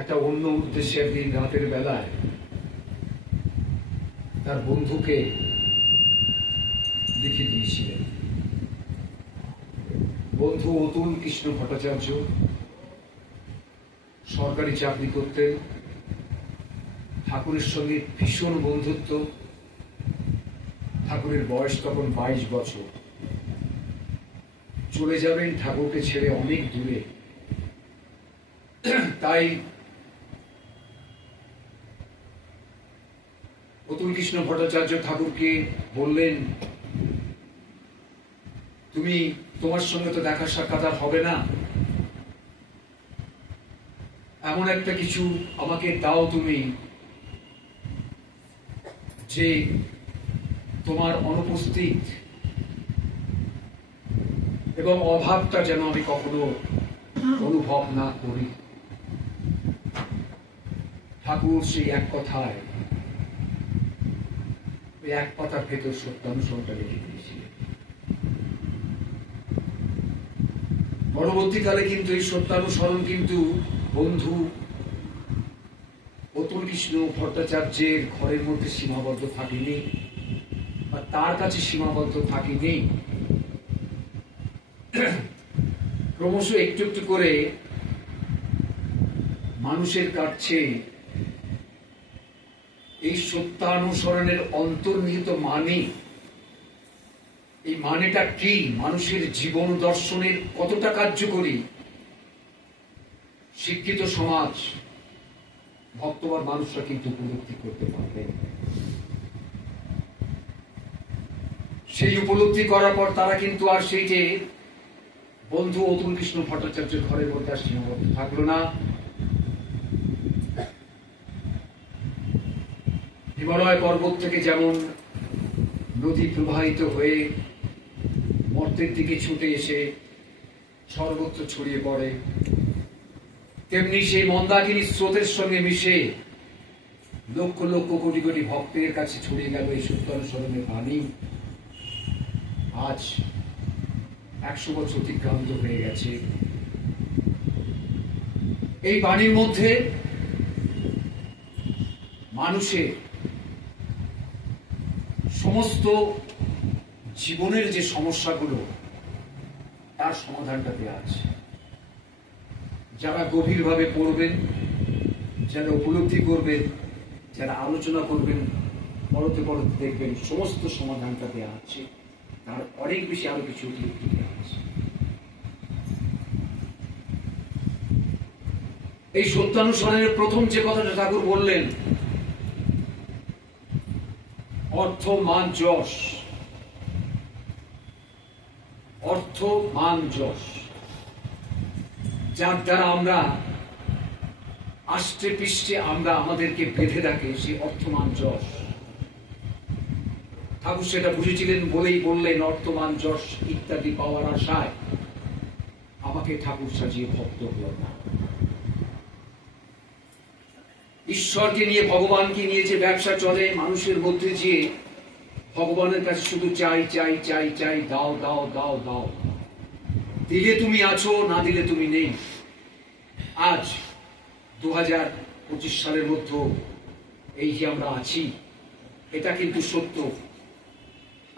একটা অন্য উদ্দেশ্যে একদিন রাতের বেলায় তার বন্ধুকে লিখে দিয়েছিলেন। বন্ধু অতুল কৃষ্ণ ভট্টাচার্য সরকারি চাকরি করতেন, ঠাকুরের সঙ্গে ভীষণ বন্ধুত্ব। ঠাকুরের বয়স তখন 22 বছর। চলে যাবেন ঠাকুরকে ছেড়ে অনেক দূরে। তাই অতুল কৃষ্ণ ভট্টাচার্য ঠাকুরকে বললেন, তোমার সঙ্গে তো দেখা সাক্ষাৎ আর হবে না, এমন একটা কিছু আমাকে দাও তুমি, যে তোমার অনুপস্থিত এবং অভাবটা যেন আমি কখনো অনুভব না করি। ঠাকুর সেই এক কথায়, ওই এক পাতার ভেতর সত্যানুসরণটা লিখে দিয়েছিলেন। পরবর্তীকালে কিন্তু এই সত্যানুসরণ কিন্তু বন্ধু অতুল কৃষ্ণ ভট্টাচার্যের ঘরের মধ্যে সীমাবদ্ধ থাকেনি বা তার কাছে সীমাবদ্ধ থাকেনি। ক্রমশ একটু একটু করে মানুষের কাছে এই সত্যানুসরণের অন্তর্নিহিত মানে, এই মানেটা কি, মানুষের জীবন দর্শনের কতটা কার্যকরী, শিক্ষিত সমাজ, ভক্তবান মানুষরা কিন্তু উপলব্ধি করতে পারবেন। সেই উপলব্ধি করার পর তারা কিন্তু আর সেই যে বন্ধু অতুল কৃষ্ণ ভট্টাচার্যের ঘরের মধ্যে আর সীমাবদ্ধ থাকলো না। হিমালয় পর্বত থেকে যেমন নদী প্রবাহিত হয়ে মর্তের দিকে ছুটে এসে সর্বত্র ছড়িয়ে পড়ে, তেমনি সেই মন্দাকিনী স্রোতের সঙ্গে মিশে লক্ষ লক্ষ কোটি কোটি ভক্তের কাছে ছড়িয়ে গেল এই সত্যানুসরণের বাণী। আজ 100 বছর অতিক্রান্ত হয়ে গেছে। এই বাণীর মধ্যে মানুষের সমস্ত জীবনের যে সমস্যাগুলো, তার সমাধানটা দেওয়া আছে। যারা গভীরভাবে পড়বেন, যারা উপলব্ধি করবেন, যারা আলোচনা করবেন, পরতে পরতে দেখবেন সমস্ত সমাধানটা দেওয়া আছে। তার অনেক বেশি আরো কিছু উপলব্ধি দেওয়া আছে। এই সত্যানুসরণের প্রথম যে কথাটা ঠাকুর বললেন, অর্থ মান যশ, অর্থ মান যশ, যার দ্বারা আমরা আষ্টে পৃষ্ঠে আমরা আমাদেরকে বেঁধে রাখে, সেই অর্থমান যশ। ঠাকুর সেটা বুঝেছিলেন বলেই বললেন, অর্থমান যশ ইত্যাদি পাওয়ার আশায় আমাকে ঠাকুর সাজিয়ে ভক্ত হল না। ঈশ্বরকে নিয়ে, ভগবানকে নিয়ে যে ব্যবসা চলে মানুষের মধ্যে, যে ভগবানের কাছে শুধু চাই চাই চাই চাই, দাও দাও দাও দাও, দিলে তুমি আছো, না দিলে তুমি নেই। আজ 2025 সালের মধ্যে এই যে আমরা আছি, এটা কিন্তু সত্য।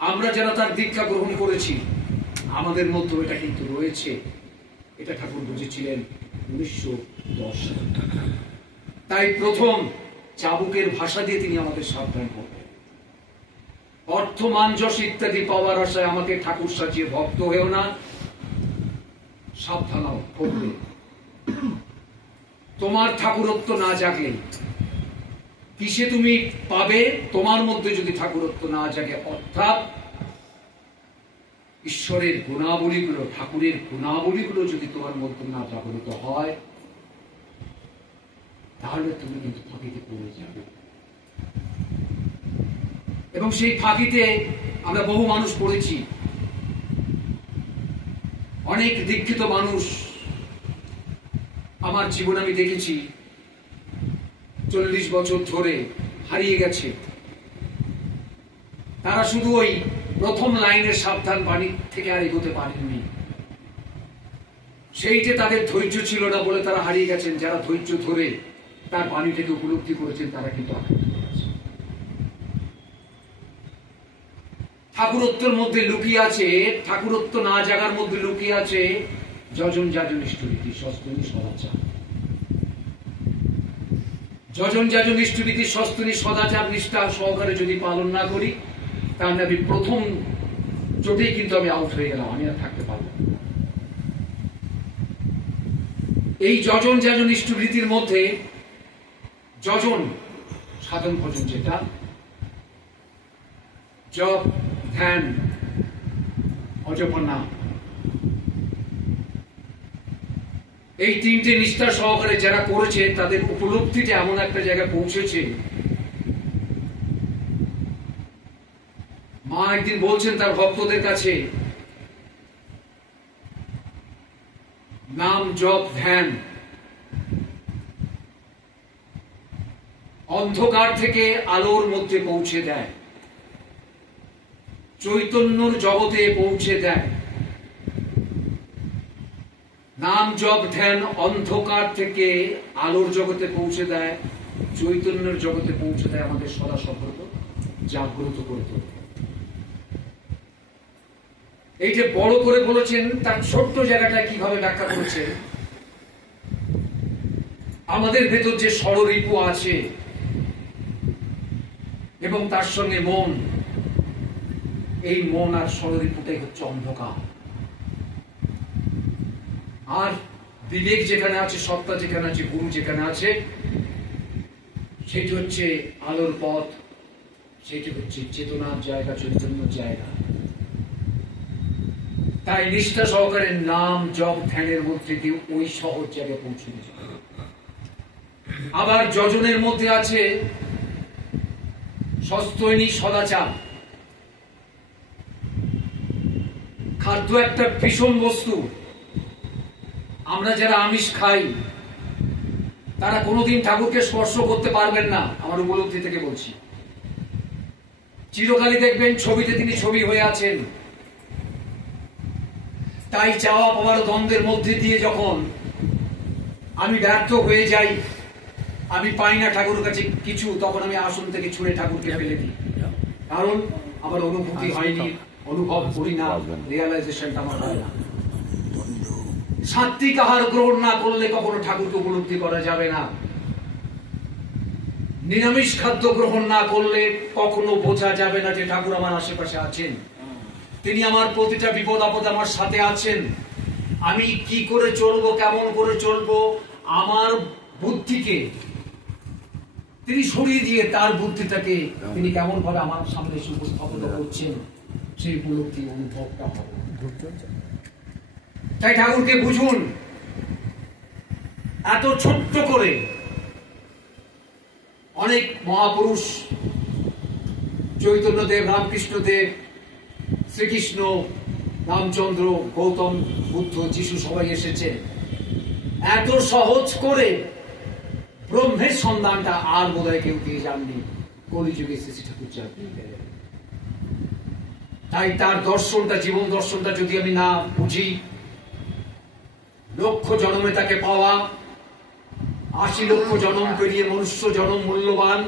আমরা যারা তার দীক্ষা গ্রহণ করেছি, আমাদের মধ্যে এটা কিন্তু রয়েছে। এটা ঠাকুর বুঝেছিলেন 1910 সালে। তাই প্রথম চাবুকের ভাষা দিয়ে তিনি আমাদের সাবধান করবেন, অর্থ মান যশ ইত্যাদি পাওয়ার আশায় আমাকে ঠাকুর সাজিয়ে ভক্ত হয়েও না, সাবধান করবে। তোমার ঠাকুরত্ব না জাগলে কিসে তুমি পাবে? তোমার মধ্যে যদি ঠাকুরত্ব না জাগে, অর্থাৎ ঈশ্বরের গুণাবলীগুলো, ঠাকুরের গুণাবলীগুলো যদি তোমার মধ্যে না জাগরিত হয়, তাহলে তুমি কিন্তু ফাঁকিতে পড়ে যাবে। এবং সেই ফাঁকিতে আমরা বহু মানুষ পড়েছি। অনেক দীক্ষিত মানুষ আমার জীবনে আমি দেখেছি 40 বছর ধরে হারিয়ে গেছে। তারা শুধু ওই প্রথম লাইনের সাবধান বাণী থেকে আর এগোতে পারেননি। সেইটা তাদের ধৈর্য ছিল না বলে তারা হারিয়ে গেছেন। যারা ধৈর্য ধরে তার বাণীটাকে উপলব্ধি করেছেন তারা কিন্তু আঘাত করেছে। ঠাকুরত্বের মধ্যে লুকিয়ে আছে, ঠাকুরত্ব না জাগার মধ্যে লুকিয়ে আছে যজন যাজন ইষ্টরীতি, সস্তনী সদাচার। যজন যাজন ইষ্টরীতি, সস্তনী সদাচার নিষ্ঠা সহকারে যদি পালন না করি, তাহলে আমি প্রথম চোটেই কিন্তু আমি আউট হয়ে গেলাম, আমি আর থাকতে পারবো। এই যজন যাজন ইষ্টরীতির মধ্যে যজন সাধন ভজন, যেটা জপ ধ্যান অজপনা, এই তিনটে নিষ্ঠা সহকারে যারা করেছে তাদের উপলব্ধিটা এমন একটা জায়গায় পৌঁছেছে। মা একদিন বলছেন তার ভক্তদের কাছে, নাম জপ ধ্যান অন্ধকার থেকে আলোর মধ্যে পৌঁছে দেয়, চৈতন্যর জগতে পৌঁছে দেয়। নাম জপ ধ্যান অন্ধকার থেকে আলোর জগতে পৌঁছে দেয়, চৈতন্যের জগতে পৌঁছে দেয়, আমাদের সদা সর্বদা জাগ্রত করে তোলে। এই যে বড় করে বলেছেন, তার ছোট্ট জায়গাটা কিভাবে ব্যাখ্যা করেছেন। আমাদের ভেতর যে ষড়রিপু আছে এবং তার সঙ্গে মন, এই মন আর ষড়রিপুটাই হচ্ছে অন্ধকার। আর বিবেক যেখানে আছে, সত্তা যেখানে আছে, গুরু যেখানে আছে, সেটি হচ্ছে আলোর পথ, সেটি হচ্ছে চেতনার জায়গা, চৈতন্যের জায়গা। তাই নিষ্ঠা সহকারে নাম জপ ধ্যানের মধ্যে দিয়ে ওই সহজ জায়গায় পৌঁছে দিতে। আবার যজনের মধ্যে আছে সস্তৈনী সদাচার। খাদ্য একটা ভীষণ বস্তু। আমরা যারা আমিষ খাই তারা কোনোদিন ঠাকুরকে স্পর্শ করতে পারবেন না, আমার উপলব্ধি থেকে বলছি। চিরকালই দেখবেন ছবিতে তিনি ছবি হয়ে আছেন। তাই চাওয়া পাওয়ার দ্বন্দ্বের মধ্যে দিয়ে যখন আমি ব্যর্থ হয়ে যাই, আমি পাই না ঠাকুরের কাছে কিছু, তখন আমি আসন থেকে ছুঁড়ে ঠাকুরকে ফেলে দিই। কারণ আমার অনুভূতি হয়নি, অনুভব করি না, রিয়ালাইজেশনটা আমার হয় না। সাত্বিক আহার গ্রহণ না করলে কখনো ঠাকুরকে উপলব্ধি করা যাবে না। নিরামিষ খাদ্য গ্রহণ না করলে কখনো বোঝা যাবে না যে ঠাকুর আমার আশেপাশে আছেন, তিনি আমার প্রতিটা বিপদ আপদে আমার সাথে আছেন। আমি কি করে চলবো, কেমন করে চলবো, আমার বুদ্ধিকে তিনি সরিয়ে দিয়ে তার বুদ্ধিটাকে তিনি কেমন ভাবে আমার সামনে এসে উপস্থাপন করছেন, সেই উপলব্ধি অনুভবটা হবে। তাই ঠাকুরকে বুঝুন, এত ছোট্ট করে অনেক মহাপুরুষ, চৈতন্যদেব, রামকৃষ্ণদেব, শ্রীকৃষ্ণ, রামচন্দ্র, গৌতম বুদ্ধ, যিশু সবাই এসেছে। এত সহজ করে ব্রহ্মের সন্ধানটা আর বোধহয় কেউ দিয়ে যাননি, কলিযুগে শ্রী ঠাকুর চাকরি। তাই তার দর্শনটা, জীবন দর্শনটা যদি আমি না বুঝি, লক্ষ জন্মে তাকে পাওয়া, ৮০ লক্ষ জন্ম পেরিয়ে মনুষ্য জন্ম মূল্যবান,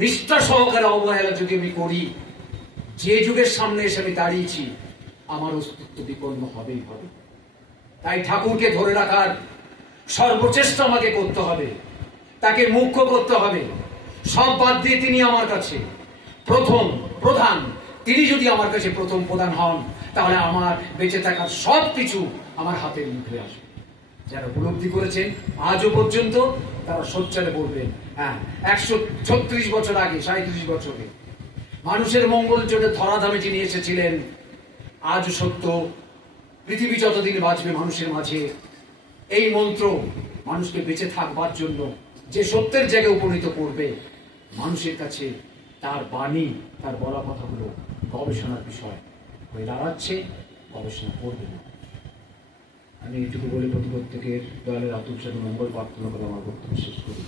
নিষ্ঠা সহকারে অবহেলা যদি আমি করি, যে যুগের সামনে এসে আমি দাঁড়িয়েছি, আমার অস্তিত্ব বিপন্ন হবেই হবে। তাই ঠাকুরকে ধরে রাখার সর্বচেষ্টা আমাকে করতে হবে, তাকে মুখ্য করতে হবে। সব বাদ দিয়ে তিনি আমার কাছে প্রথম প্রধান। তিনি যদি আমার কাছে প্রথম প্রধান হন, তাহলে আমার বেঁচে থাকার সবকিছু আমার হাতের মুঠোয় আসবে। যারা উপলব্ধি করেছেন আজও পর্যন্ত, তারা সোচ্চারে বলবেন, হ্যাঁ, ১৩৬ বছর আগে, ৩৭ বছরে মানুষের মঙ্গলের জন্য ধরাধামে যিনি এসেছিলেন, আজও সত্য। পৃথিবী যতদিন বাঁচবে মানুষের মাঝে, এই মন্ত্র মানুষকে বেঁচে থাকবার জন্য যে সত্যের জায়গায় উপনীত করবে, মানুষের কাছে তার বাণী, তার বলা কথাগুলো গবেষণার বিষয় হয়ে দাঁড়াচ্ছে, গবেষণা করবে না। আমি এইটুকু বলে প্রত্যেকের দয়ালের আত্মসাত মঙ্গল প্রার্থনা করে আমার বক্তব্য শেষ করি।